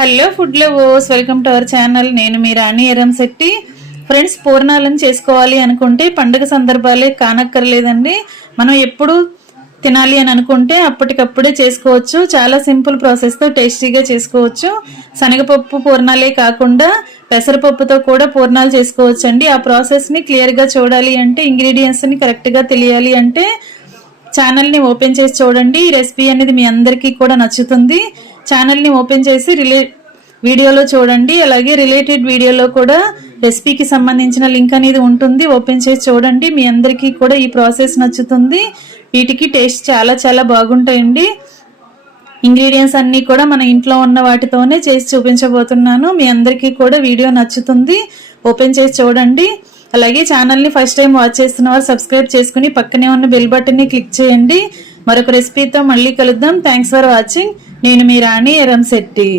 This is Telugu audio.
Hello food lovers, welcome to our channel. నేను మీ రాణి ఎరంశెట్టి. ఫ్రెండ్స్, పూర్ణాలను చేసుకోవాలి అనుకుంటే పండుగ సందర్భాలే కానక్కర్లేదండి. మనం ఎప్పుడు తినాలి అని అనుకుంటే అప్పటికప్పుడే చేసుకోవచ్చు. చాలా సింపుల్ ప్రాసెస్తో టేస్టీగా చేసుకోవచ్చు. శనగపప్పు పూర్ణాలే కాకుండా పెసరపప్పుతో కూడా పూర్ణాలు చేసుకోవచ్చు అండి. ఆ ప్రాసెస్ని క్లియర్గా చూడాలి అంటే, ఇంగ్రీడియంట్స్ని కరెక్ట్గా తెలియాలి అంటే ఛానల్ని ఓపెన్ చేసి చూడండి. ఈ రెసిపీ అనేది మీ అందరికీ కూడా నచ్చుతుంది. ఛానల్ని ఓపెన్ చేసి వీడియోలో చూడండి. అలాగే రిలేటెడ్ వీడియోలో కూడా రెసిపీకి సంబంధించిన లింక్ అనేది ఉంటుంది. ఓపెన్ చేసి చూడండి. మీ అందరికీ కూడా ఈ ప్రాసెస్ నచ్చుతుంది. వీటికి టేస్ట్ చాలా చాలా బాగుంటాయండి. ఇంగ్రీడియంట్స్ అన్నీ కూడా మన ఇంట్లో ఉన్న వాటితోనే చేసి చూపించబోతున్నాను. మీ అందరికీ కూడా వీడియో నచ్చుతుంది. ఓపెన్ చేసి చూడండి. అలాగే ఛానల్ని ఫస్ట్ టైం వాచ్ చేస్తున్న వారు సబ్స్క్రైబ్ చేసుకుని పక్కనే ఉన్న బెల్ బటన్ని క్లిక్ చేయండి. మరొక రెసిపీతో మళ్ళీ కలుద్దాం. Thanks for watching. నేను మీ రాణి ఎరంశెట్టి.